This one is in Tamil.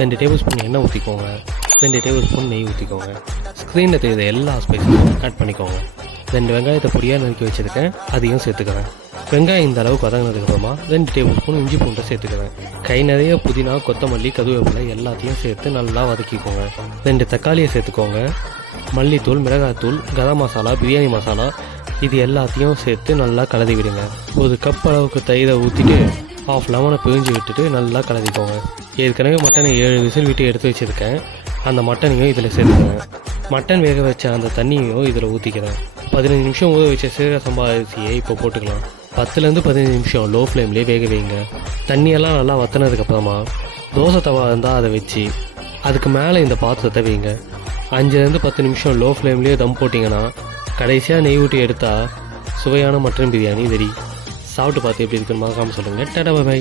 2 டேபிள் ஸ்பூன் எண்ணெய் ஊற்றிக்கோங்க. 2 டேபிள் ஸ்பூன் நெய் ஊற்றிக்கோங்க. ஸ்க்ரீனில் தெரியுற எல்லா ஸ்பைஸும் ஆட் பண்ணிக்கோங்க. 2 வெங்காயத்தை பொடியாக நறுக்கி வச்சுருக்கேன், அதையும் சேர்த்துக்கிறேன். வெங்காயம் இந்த அளவுக்கு வதங்கினதுக்கப்புறமா 2 டேபிள் ஸ்பூன் இஞ்சி பூண்டை சேர்த்துக்கிறேன். கை நிறைய புதினா, கொத்தமல்லி, கருவேப்பிலை எல்லாத்தையும் சேர்த்து நல்லா வதக்கிக்கோங்க. 2 தக்காளியை சேர்த்துக்கோங்க. மல்லித்தூள், மிளகாய்த்தூள், கரம் மசாலா, பிரியாணி மசாலா இது எல்லாத்தையும் சேர்த்து நல்லா கலந்து விடுங்க. 1 கப் அளவுக்கு தயிரை ஊற்றிட்டு ஆஃப் லெமனை பிழிஞ்சு விட்டுட்டு நல்லா கலந்துக்கோங்க. ஏற்கனவே மட்டனை 7 விசில் விட்டு எடுத்து வச்சுருக்கேன், அந்த மட்டனையும் இதில் சேர்த்துக்கிறேன். மட்டன் வேக வச்ச அந்த தண்ணியையும் இதில் ஊற்றிக்கிறேன். 15 நிமிஷம் ஊற வச்ச சீரக சம்பா அரிசியை இப்போ போட்டுக்கலாம். 10லேருந்து 15 நிமிஷம் லோ ஃப்ளேம்லேயே வேக வைங்க. தண்ணியெல்லாம் நல்லா வற்றினதுக்கப்புறமா தோசை தவா இருந்தால் அதை வச்சு அதுக்கு மேலே இந்த பாத்திரத்தை வைங்க. 5லேருந்து 10 நிமிஷம் லோ ஃப்ளேம்லேயே தம் போட்டிங்கன்னா கடைசியாக நெய் ஊட்டி எடுத்தால் சுவையான மட்டன் பிரியாணி ரெடி. சாப்பிட்டு பார்த்து எப்படி இருக்குன்னு மறக்காமல் சொல்லுங்கள். Tata bye.